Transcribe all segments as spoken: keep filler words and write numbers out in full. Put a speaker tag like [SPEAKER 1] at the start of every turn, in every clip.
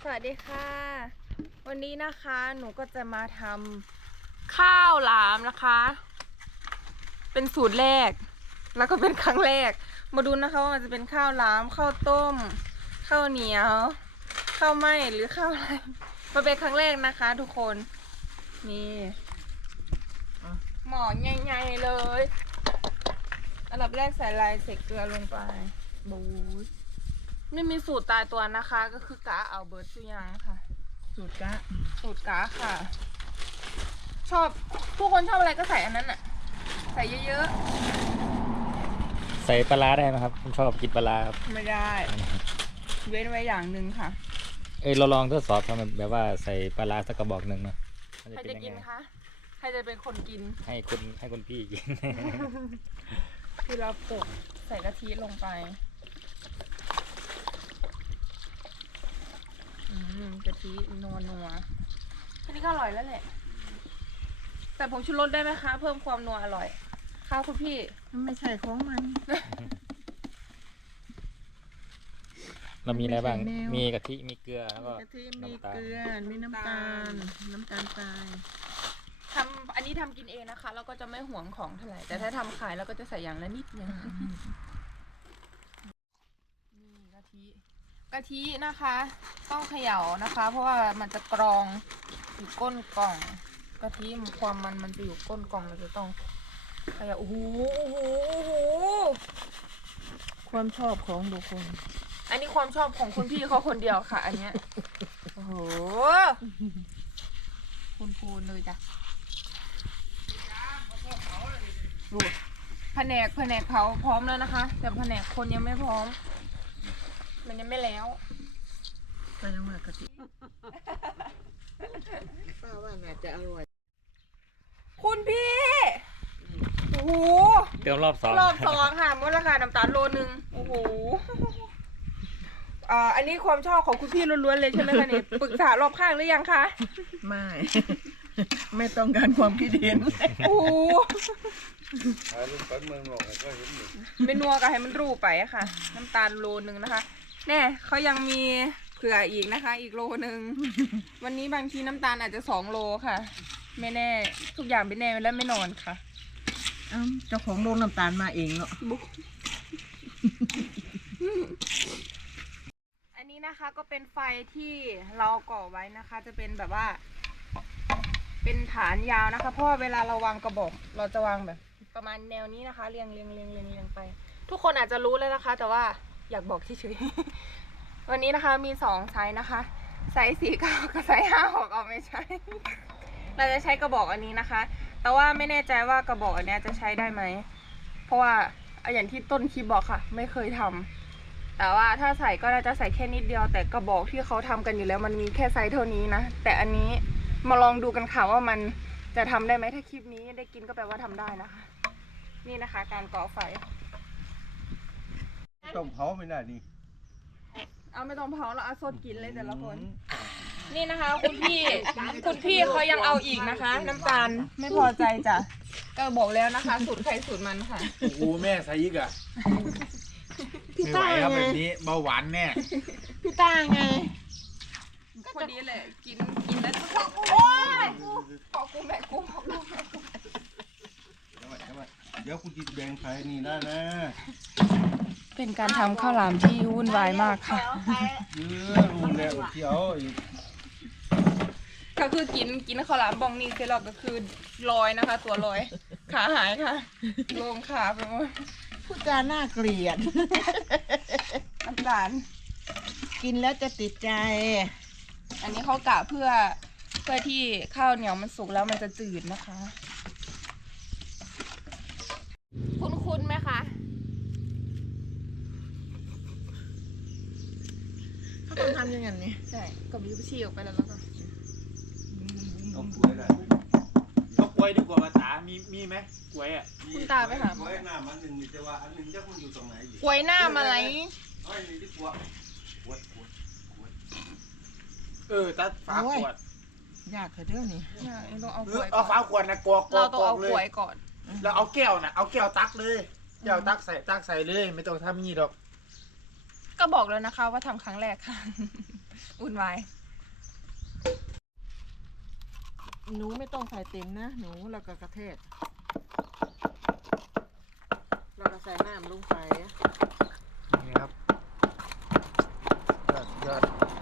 [SPEAKER 1] สวัสดีค่ะวันนี้นะคะหนูก็จะมาทำข้าวหลามนะคะ เป็นสูตรแรกแล้วก็เป็นครั้งแรกมาดูนะคะว่ามันจะเป็นข้าวหลามข้าวต้มข้าวเหนียวข้าวไหม้หรือข้าวอะไรมาเป็นครั้งแรกนะคะทุกคนนี่หม้อใหญ่ๆเลยอันดับแรกใส่ลายใส่เกลือลงไปบู๊ไม่มีสูตรตายตัวนะคะก็คือกะเอาเบิร์ดทุกอย่างค่ะ
[SPEAKER 2] สูตรกะ
[SPEAKER 1] สูตรกะค่ะ ชอบผู้คนชอบอะไรก็ใส่อันนั้นอ่ะใส่เยอะ
[SPEAKER 3] ๆใส่ปลาได้ไหมครับผมชอบกินปลาครับ
[SPEAKER 1] ไม่ได้เว้นไว้อย่างหนึ่งค่ะ
[SPEAKER 3] เอ้ยเราลองทดสอบทำแบบว่าใส่ปลาสักกระบอกหนึ่งนะ
[SPEAKER 1] ใครจะกินคะใครจะเป็นคนกิน
[SPEAKER 3] ให้คุณให้คุณพี่กิน
[SPEAKER 1] คือเราโปะใส่กะทิลงไปอืมกะทินัวนัวแค่นี้ก็อร่อยแล้วแหละแต่ผงชูรสได้ไหมคะเพิ่มความนัวอร่อยค่ะคุณพี่
[SPEAKER 2] ไม่ใช่ของมัน
[SPEAKER 3] เรามีอะไรบ้างมีกะทิมีเกลือแล้วก็
[SPEAKER 2] กะทิมีเกลือมีน้ำตาลน้ำตาลทราย
[SPEAKER 1] ทำอันนี้ทำกินเองนะคะแล้วก็จะไม่หวงของเท่าไหร่แต่ถ้าทำขายเราก็จะใส่อย่างละนิดนึงนี่กะทิกะทินะคะต้องเขย่านะคะ เพราะว่ามันจะกรองอยู่ก้นกล่องกะทิความมันมันจะอยู่ก้นกล่องเราจะต้องเขย่าโอ้โหโอ้โหโอ้โห
[SPEAKER 2] ความชอบของบุคคล
[SPEAKER 1] อันนี้ความชอบของคุณพี่เขาคนเดียวค่ะ อันเนี้ยโอ้โหคูณๆเลยจ้ะดูแผนกแผนกเผาพร้อมแล้วนะคะแต่แผนกคนยังไม่พร้อมมันยังไม่แล้ว
[SPEAKER 2] ป้ายังว่ากะทิป้าว่าน่าจะอร่อย
[SPEAKER 1] คุณพี่โอ้โห
[SPEAKER 3] เติมรอบสอง
[SPEAKER 1] รอบสองค่ะมูลราคาน้ำตาลโลนึงโอ้โหอ่าอันนี้ความชอบของคุณพี่ล้วนๆเลยใช่ไหมคะเนี่ยปรึกษารอบข้างหรือยังคะ
[SPEAKER 2] ไม่ไม่ต้องการความคิดเห็น
[SPEAKER 1] โอ้เป็นนัวก็ให้มันรูไปอะค่ะน้ำตาลโลนึงนะคะแน่เขายังมีเผื่ออีกนะคะ อีกโลนึงวันนี้บางทีน้ำตาลอาจจะสองโลค่ะไม่แน่ทุกอย่างเป็นแน่และไม่นอนค่ะ
[SPEAKER 2] อ้าวเจ้าของโรงน้ำตาลมาเองเนาะ
[SPEAKER 1] อันนี้นะคะก็เป็นไฟที่เราก่อไว้นะคะจะเป็นแบบว่าเป็นฐานยาวนะคะเพราะว่าเวลาเราวางกระบอกเราจะวางแบบประมาณแนวนี้นะคะเรียงเรียงเรียงเรียงเรียงไปทุกคนอาจจะรู้แล้วนะคะแต่ว่าอยากบอกเฉยๆวันนี้นะคะมีสองไซส์นะคะไซส์สี่เก้ากับไซส์ห้าหกเอาไม่ใช่เราจะใช้กระบอกอันนี้นะคะแต่ว่าไม่แน่ใจว่ากระบอกอันนี้จะใช้ได้ไหมเพราะว่าอย่างที่ต้นคลิปบอกค่ะไม่เคยทำแต่ว่าถ้าใส่ก็น่าจะใส่แค่นิดเดียวแต่กระบอกที่เขาทำกันอยู่แล้วมันมีแค่ไซส์เท่านี้นะแต่อันนี้มาลองดูกันค่ะว่ามันจะทำได้ไหมถ้าคลิปนี้ได้กินก็แปลว่าทำได้นะคะนี่นะคะการก่อไฟ
[SPEAKER 4] ต้องเผาไม่ได้นี่
[SPEAKER 1] เอาไม่ต้องเผาเราเอาสดกินเลยแต่ละคนนี่นะคะคุณพี่คุณพี่เขายังเอาอีกนะคะน้ำตาลไม่พอใจจ้ะก็บอกแล้วนะคะสูตรใครสูตรมันค่ะ
[SPEAKER 4] โอ้โหแม่ใส่อีกอะไม่ไหวครับแบบนี้เบาหวานแน่
[SPEAKER 2] พี่ตาไง
[SPEAKER 1] พอดีเลยกินกินแล้วโอ้ยขอกูแม่กูขอกูแม่กู
[SPEAKER 4] เดี๋ยวกูจิตแบ่งใครนี่ได้นะ
[SPEAKER 1] เป็นการทำข้าวหลามที่วุ่นวายมากค่ะ
[SPEAKER 4] เออรุนแรงเที่ยว
[SPEAKER 1] ก็คือกินกินข้าวหลามบองนี่เสร็จแล้วก็คือลอยนะคะตัวลอยขาหายค่ะลงขาไปหมด
[SPEAKER 2] พูดจาน่าเกลียด
[SPEAKER 1] น้ำตาล
[SPEAKER 2] กินแล้วจะติดใจ
[SPEAKER 1] อันนี้เขากะเพื่อเพื่อที่ข้าวเหนียวมันสุกแล้วมันจะจืดนะคะคุ้นๆไหมคะ
[SPEAKER 2] เขาต้องทำยังไงนี่
[SPEAKER 1] ใช่กับยูชีออกไปแล้วแล้วก็
[SPEAKER 4] ต้องกล้วยได้
[SPEAKER 3] ต้องกล้วยดีกว่าภาษามีมีไหมกล้วยอ่ะ
[SPEAKER 1] คุณตาไปหาก
[SPEAKER 4] ล้วยหน้ามันหนึ่งแต่ว่าอันหนึ่งจะมันอยู่ตรงไหน
[SPEAKER 1] กล้วยหน้ามาอะไร
[SPEAKER 4] ไอ้นี่ที่กลัวกวดกวดกวด
[SPEAKER 3] เออตัดฝาขวด
[SPEAKER 2] ยากเถอะเด้อนี่
[SPEAKER 1] ต้องเอากล้วย
[SPEAKER 3] เอาฝาขวดนะกอก
[SPEAKER 1] เราต้องเอากล้วยก่อน
[SPEAKER 3] แล้วเอาแก้วนะเอาแก้วตักเลยแก้วตักใส่ตักใส่เลยไม่ต้องทำงี้หรอก
[SPEAKER 1] ก็บอกแล้วนะคะว่าทำครั้งแรกค่ะอุ่นวาย
[SPEAKER 2] หนูไม่ต้องใส่เต็มนะหนูแล้วก็กระเทศเราก็ใส่น้ำลงไป
[SPEAKER 3] นี่ครับยอดยอด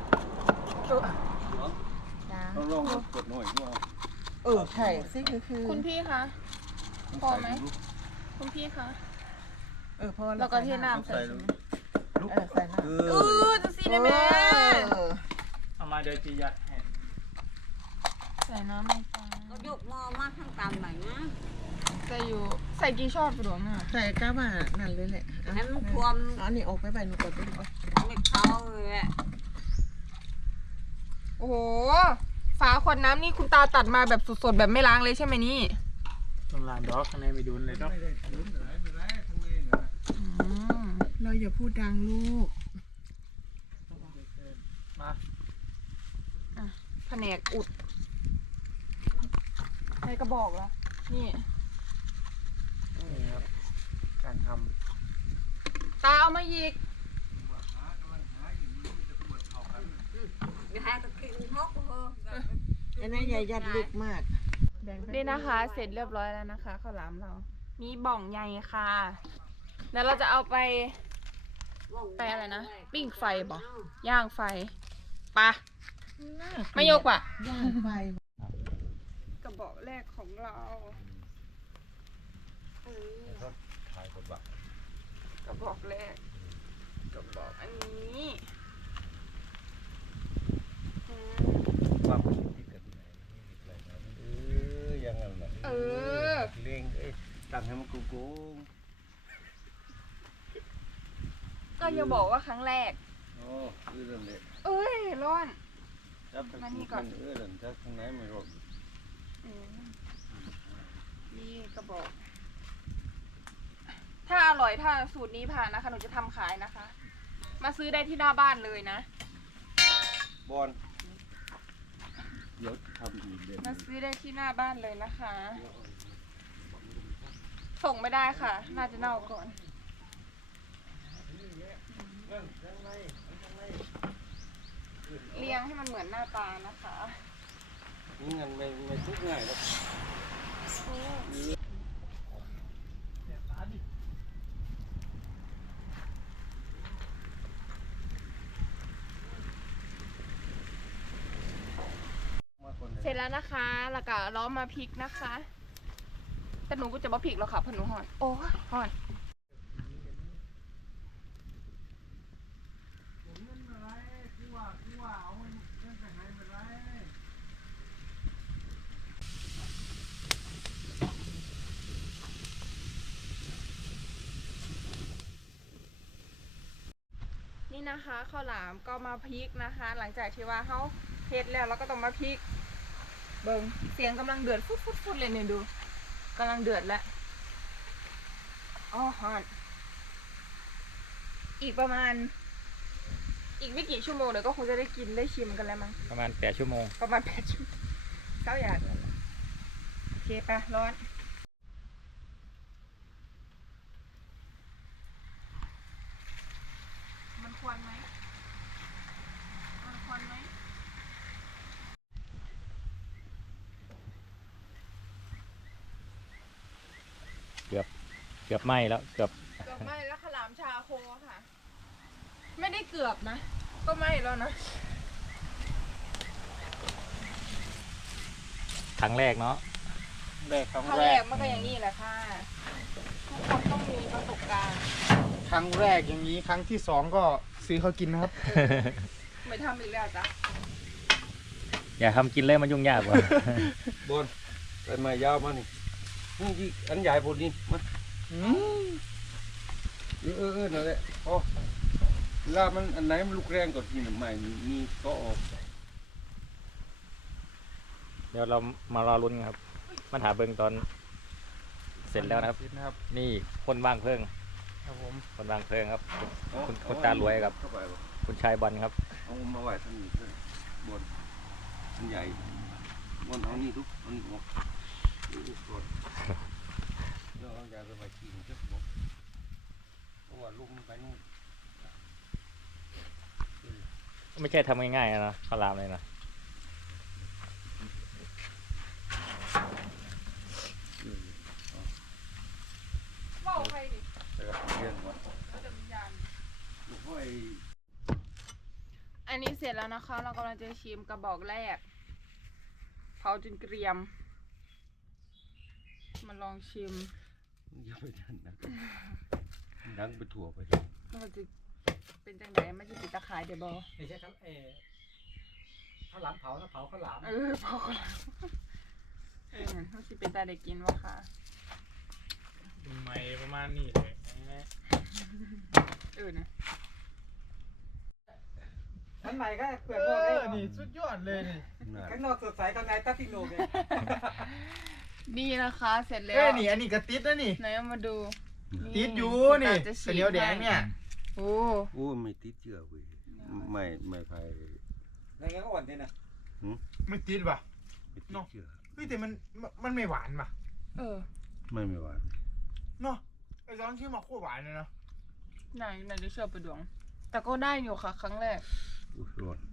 [SPEAKER 2] จ้า
[SPEAKER 4] ต้องลองกดหน่อยว่า
[SPEAKER 2] เออใช่สิคือคือ
[SPEAKER 1] คุณพี่คะ พอไหม คุณพี่คะ
[SPEAKER 2] เออพอ
[SPEAKER 1] แล้วก็เทน้ำใส่ใช่ไหม
[SPEAKER 4] ลูก
[SPEAKER 2] เออใส่น้ำ
[SPEAKER 4] เอ
[SPEAKER 1] เอ
[SPEAKER 4] อ
[SPEAKER 1] อจะซีได้ไหม
[SPEAKER 2] เออ
[SPEAKER 3] เอามาเดี๋ยวจียัดให้
[SPEAKER 1] ใส่น้ำลงไป
[SPEAKER 5] có dục mò mắt thằng tầm mày nhá
[SPEAKER 1] ใส่อยู่ ใส่กี่ช้อนไปหลวงน่ะ
[SPEAKER 2] ใส่ก้ามานั่นเลยแหละอ่ะ
[SPEAKER 5] em thuâm
[SPEAKER 2] เอาอันนี้ออกไปไปหนูกดไปดู
[SPEAKER 5] mày khâu rồi ạ
[SPEAKER 1] โอ้โห ฝาขวดน้ำนี่คุณตาตัดมาแบบสดๆ แบบไม่ล้างเลยใช่ไหมนี่
[SPEAKER 3] ต้องล้างดอกข้างในไม่ดูเลยดอก
[SPEAKER 1] อืม
[SPEAKER 2] เราอย่าพูดดังลูก
[SPEAKER 3] มา
[SPEAKER 1] แผนกอุดใครกระบอกละนี่
[SPEAKER 3] นี่ครับ การท
[SPEAKER 1] ตาเอามาอีก
[SPEAKER 5] hai cái kia hốt hơ
[SPEAKER 2] อันนั้นอย่ายัดลึกมาก
[SPEAKER 1] นี่นะคะ เสร็จเรียบร้อยแล้วนะคะข้าวหลามเรา มีบ่องใหญ่ค่ะ แล้วเราจะเอาไป ไปอะไรนะ ปิ้งไฟบ่ย่างไฟปะไม่ยกว่ะ
[SPEAKER 2] ย่างไฟ
[SPEAKER 1] กระบอกแรกของเราเออ
[SPEAKER 4] ถ่ายกดบัก
[SPEAKER 1] กระบอกแรกกระบอกอันนี้อืม
[SPEAKER 4] บักที่เกิดที่ไหนนี่อะไรนะเออยังไงล่ะ
[SPEAKER 1] เออ
[SPEAKER 4] เลี้ยงเอ้ยตั้งให้มันโกง
[SPEAKER 1] ก็อย่าบอกว่าครั้งแรก
[SPEAKER 4] ๆโอ้คือเรื่องเด็ก
[SPEAKER 1] เอ้ยร้อน
[SPEAKER 4] จับตะ
[SPEAKER 1] มานี่
[SPEAKER 4] กุ
[SPEAKER 1] ก่อน
[SPEAKER 4] มันเออเรื่องจับข้างในไม่รอด
[SPEAKER 1] อืมนี่กระบอก ถ้าอร่อยถ้าสูตรนี้ผ่านนะคะหนูจะทำขายนะคะ มาซื้อได้ที่หน้าบ้านเลยนะ
[SPEAKER 4] บอลเดี๋ยวทำอีกเด่น
[SPEAKER 1] มาซื้อได้ที่หน้าบ้านเลยนะคะ ส่งไม่ได้ค่ะ น่าจะเน่าก่อน เรียงให้มันเหมือนหน้าตานะคะ
[SPEAKER 4] นี่งันไม่ไม่ทุกง่ายหรอก
[SPEAKER 1] เสร็จแล้วนะคะ แล้วก็ล้อมมาพริกนะคะ แต่หนูก็จะมาพริกแล้วค่ะเพราะหนูห่อน โอ้ยห่อน นี่นะคะข้าวหลามก็มาพริกนะคะ หลังจากที่ว่าเขาเทสแล้วเราก็ต้องมาพริก เบิงเสียงกำลังเดือดฟุดฟุดฟุดเลยเนี่ยดูกำลังเดือดแล้วอ๋อฮอนอีกประมาณ อีกไม่กี่ชั่วโมงเดี๋ยวก็คงจะได้กินได้ชิมกันแล้วมั้ง
[SPEAKER 3] ำประมาณแปดชั่วโมง
[SPEAKER 1] ประมาณแปดชั่วโมงเก้าอย่างแล้วนะโอเคปะร้อน มันควันไหมมันควันไหม
[SPEAKER 3] เกือบเกือบไหม้แล้วเกือบ
[SPEAKER 1] เกือบไหม้แล้วขาวหลามชาโคค่ะ ไม่ได้เกือบนะ ก็ไหม้แล้วนะ
[SPEAKER 3] ครั้งแรกเนาะ
[SPEAKER 4] แรกครั้ง
[SPEAKER 1] ครั้ง
[SPEAKER 4] แร
[SPEAKER 1] แร
[SPEAKER 4] ก
[SPEAKER 1] กมันก็อย่างนี้แหละค่ะ ทุกคนต้องมีประสบการณ์
[SPEAKER 6] ครั้งแรกอย่างนี้ครั้งที่สองก็ซื้อเขากินนะครับ
[SPEAKER 1] ไม่ทำอีกแล้วจ้ะ
[SPEAKER 3] อย่าทำกินเลยมันยุ่งยากกว่า
[SPEAKER 4] บอลไปมายาวมานี่นี่ที่อันใหญ่บนนี้มาเออเออเออนั่นแหละพอเวลามันอันไหนมันลูกแรงกว่าที่หนึ่งใหม่นี่นี่ก็ออก
[SPEAKER 3] เดี๋ยวเรามารอลุ้นกันครับมาถามเบิ่งตอนเสร็จแล้วนะครับ
[SPEAKER 6] นะครับ
[SPEAKER 3] นี่คนวางเพลิง
[SPEAKER 6] ครับผม
[SPEAKER 3] คนวางเพลิงครับ
[SPEAKER 4] เอา
[SPEAKER 3] คุณ
[SPEAKER 4] เอ
[SPEAKER 3] คุณตารวยครับ
[SPEAKER 4] เข้าไปบ่
[SPEAKER 3] คุณชายบอลครับ
[SPEAKER 4] เอามาไหวท่านนี้ด้วยบนอันใหญ่บนเอานี่ทุกเอานี่ออกนี่ก่อนแล้วเอายาไปไว้กินjust บอกเพราะว่าลูกมันไปนู่น
[SPEAKER 3] ไม่ใช่ทำง่ายๆนะข้าวหลามเลยนะ
[SPEAKER 1] ว่าวใครดิ
[SPEAKER 4] แต่ก็เรื่องว่า
[SPEAKER 1] เขาจะวิญญาณ
[SPEAKER 4] ลูกห้อย
[SPEAKER 1] อันนี้เสร็จแล้วนะคะ เรากำลังจะชิมกระบอกแรกเผาจนเกรียม มาลองชิม
[SPEAKER 4] อย่าไปดันนะดังไปถั่วไป
[SPEAKER 1] มันจะเป็นจังไหนมันจะติดตะขายเดี๋ยวบอ
[SPEAKER 7] ไม่ใช่ครับเออข้าวหลามเผานะเผาข้าวหลาม
[SPEAKER 1] เออพอคนละเออมันจะเป็นตาได้กินวะค่ะ
[SPEAKER 6] ใหม่ประมาณนี้เลย
[SPEAKER 1] เออนะ
[SPEAKER 7] อันใหม่ก็เปลื
[SPEAKER 6] เอ
[SPEAKER 7] อกนอกได้
[SPEAKER 6] อนี่สุดยอดเลยนี่
[SPEAKER 4] น่า
[SPEAKER 7] ข้างนอกสดใสข้างในตัดติโนเนี่ย
[SPEAKER 1] นี่นะคะ เสร็จแล้ว
[SPEAKER 6] เอ้ยนี่อันนี้ก็ติดนะนี่
[SPEAKER 1] ไหนเอามาดู
[SPEAKER 6] ติดอยู่นี่
[SPEAKER 1] จะฉี
[SPEAKER 6] ข้าวเหนียวแดงเนี่ย
[SPEAKER 1] โอ้
[SPEAKER 4] โอ้ไม่ติดเชื้อเว้ยไม่ไม่ไผ่
[SPEAKER 7] อะไรเงี้ยก็อ่อนเนี่ยนะ
[SPEAKER 6] ไม่ติดป่ะ
[SPEAKER 4] ไม่ติดเชื้อ
[SPEAKER 6] เฮ้ยแต่มันมันไม่หวานป่ะ
[SPEAKER 1] เออ
[SPEAKER 4] ไม่ไม่หวาน
[SPEAKER 6] เนาะไอ้ตอนที่มาโคตรหวานเลยเนาะ
[SPEAKER 1] ไหนไหนจะเชื่อไปดวง แต่ก็ได้อยู่ค่ะ ครั้งแรก
[SPEAKER 4] อุ้ยร้อน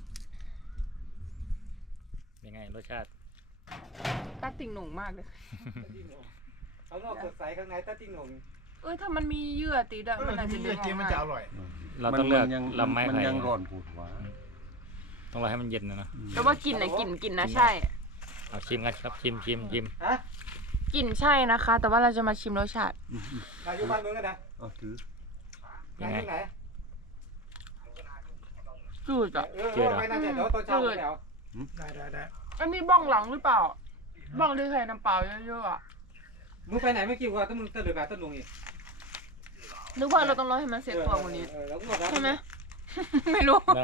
[SPEAKER 3] ยังไงรสชาติ
[SPEAKER 1] ตัดติ่งหนุ่งมากเลย
[SPEAKER 7] ข้างนอกสดใสข้างในตัดติโน
[SPEAKER 1] เอ้ยถ้ามันมีเยื่อติดอะ
[SPEAKER 6] เอ
[SPEAKER 1] มัน
[SPEAKER 6] อ
[SPEAKER 1] อาจ
[SPEAKER 6] ที่
[SPEAKER 1] จะ
[SPEAKER 6] มี
[SPEAKER 1] ดึงอ
[SPEAKER 6] เก
[SPEAKER 1] อก
[SPEAKER 6] มมัน
[SPEAKER 1] มา
[SPEAKER 6] จะอร่อย
[SPEAKER 3] เราต้องเลือก
[SPEAKER 4] มันยัง
[SPEAKER 3] ลำไม้
[SPEAKER 4] มัน
[SPEAKER 3] ไผ่
[SPEAKER 4] ยังร้อนปวดหัว
[SPEAKER 3] ต้องรอให้มันเย็นนะเนอะ
[SPEAKER 1] แต่ว่ากลิ่นนะกลิ่นกลิ่นนะใช่
[SPEAKER 3] เอาชิมกันครับชิมชิมชิม
[SPEAKER 7] ฮะ
[SPEAKER 1] กลิ่นใช่นะคะ แต่ว่าเราจะมาชิมรสชาติ
[SPEAKER 4] อืมอืม
[SPEAKER 7] นายอยู่บ้านเมืองกันนะ
[SPEAKER 4] เอาถือ
[SPEAKER 7] นายอยู่ไหน
[SPEAKER 1] จืดอะ
[SPEAKER 7] เออเออไปนั่นเดี๋ยวตอนเช้าไปแล้ว
[SPEAKER 6] ได้ได้ได้
[SPEAKER 1] อันนี้บ้องหลังหรือเปล่า บ้องที่ใส่น้ำเปล่าเยอะๆอะ
[SPEAKER 7] มึงไปไหนไม่กี่วันต้องมึงตะลึกอะตะลุงอีก
[SPEAKER 1] นึกว่าเราต้องรอให้มันเสร็จก่อนวันนี้
[SPEAKER 7] เออแล้วก็
[SPEAKER 1] ใช่ไหม ไม่รู้
[SPEAKER 3] แล้ว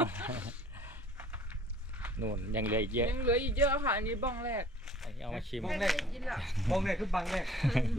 [SPEAKER 3] นู่นยังเหลืออีกเยอะ
[SPEAKER 1] ยังเหลืออีกเยอะค่ะ อันนี้บ้องแรก
[SPEAKER 3] อันนี้เอามาชิม
[SPEAKER 7] มองแรก
[SPEAKER 1] กินละ
[SPEAKER 7] มองแรกคือบังแรก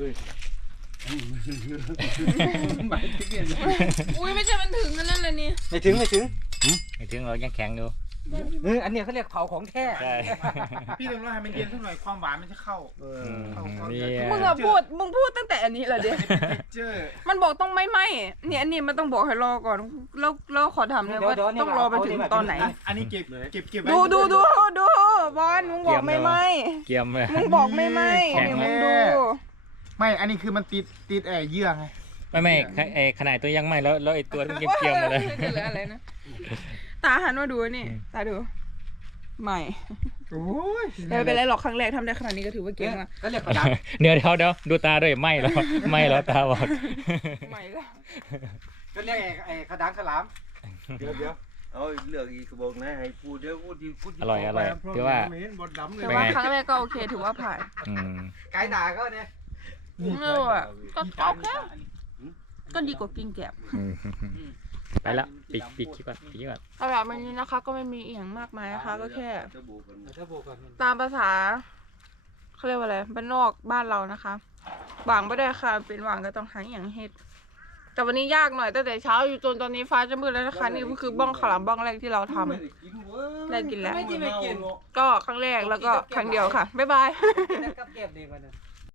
[SPEAKER 4] หมายถึงเนี่ย
[SPEAKER 1] อุ้ยไม่ใช่มันถึงนั่นเลยนี่
[SPEAKER 7] ไม่ถึงไม่ถึง
[SPEAKER 3] ไม่ถึงเรายังแข็งอยู่
[SPEAKER 7] เอออันเนี้ยเขาเรียกเผาของแท้
[SPEAKER 3] ใช่
[SPEAKER 6] พี่ต้องรอให้มันเย็นสักหน่อยความหวานมันจะเข้า
[SPEAKER 4] เอ
[SPEAKER 3] อื
[SPEAKER 4] อ
[SPEAKER 3] ม
[SPEAKER 6] เข้าเข้า
[SPEAKER 3] นี่
[SPEAKER 1] มึงอะพูด มึงพูดตั้งแต่อันนี้เหรอเด็
[SPEAKER 6] เจอ
[SPEAKER 1] มันบอกต้องไม่ไหมเนี่ยอันนี้มันต้องบอกให้รอก่อน แล้วแล้วขอถามเลยว่าต้องรอไปถึงตอนไหน
[SPEAKER 6] อันนี้เก็บเก็บเก็บไว้
[SPEAKER 1] ดูดูดูดูบอลมึงบอกไม่ไหม
[SPEAKER 3] เกียมเลย
[SPEAKER 1] มึงบอกไม่ไหม
[SPEAKER 3] แข็ง
[SPEAKER 1] เนี่ยมึงดู
[SPEAKER 6] ไม่ อันนี้คือมันติดติดไอ้เยื่อไง
[SPEAKER 3] ไม่ไม่ไอขนาดตัวยังไม่แล้วแล้วไอตัวที่เกียมๆมาเลย
[SPEAKER 1] เดี๋ยวเหลืออะไรนะ ตาหันมาดูนี่ ตาดู ใหม่
[SPEAKER 6] โอ้ย
[SPEAKER 1] แต่ไม่เป็นไรหรอกครั้งแรกทำได้ขนาดนี้ก็ถือว่าเก่งละ
[SPEAKER 7] ก็เรียกกระดาษ
[SPEAKER 3] เดี๋ยวเดี๋ยวเดี๋ยวดูตาด้วยไม่แล้วไม่แล้วตาบอด
[SPEAKER 1] ใหม่ละ
[SPEAKER 7] ก็เรียกไอ้กระดานขลาม
[SPEAKER 4] เดี๋ยวเดี๋ยวเอาเลือกอีกกระบอกนะให้พูดเดี๋ยวพูดดีพูดดี
[SPEAKER 3] อร่อยอร่อยถือว่า
[SPEAKER 6] ไม่เห็นบดดำเลย
[SPEAKER 1] แต่ว่าครั้งแรกก็โอเคถือว่าผ่าน
[SPEAKER 3] อืม
[SPEAKER 7] ไก่ด่าก็เนี่ย
[SPEAKER 1] เอออะก็โอเคก็ดีกว่ากินแกบ
[SPEAKER 3] อืมไปละปิดปิดคลิปก่อนปิดคลิปก่อน
[SPEAKER 1] สำหรับวันนี้นะคะ ก็ไม่มีอีกอย่างมากมายนะคะ ก็แค่
[SPEAKER 4] จะบูกัน
[SPEAKER 7] ถ้าโบกัน
[SPEAKER 1] ตามภาษาเขาเรียกว่าอะไรบ้านนอกบ้านเรานะคะหวังไม่ได้ค่ะ เป็นหวังก็ต้องหาอย่างเฮ็ด แต่วันนี้ยากหน่อยตั้งแต่เช้าอยู่จนตอนนี้ฟ้าจะมืดแล้วนะคะ นี่ก็คือบ้องขาวหลามบ้องแรกที่เราทำได้กินแล้ว
[SPEAKER 7] ไม่กินไม่กิน
[SPEAKER 1] ก็ครั้งแรกแล้วก็ครั้งเดียวค่ะ บ๊ายบาย
[SPEAKER 7] แล้วก็เก็บดีกว่านั้น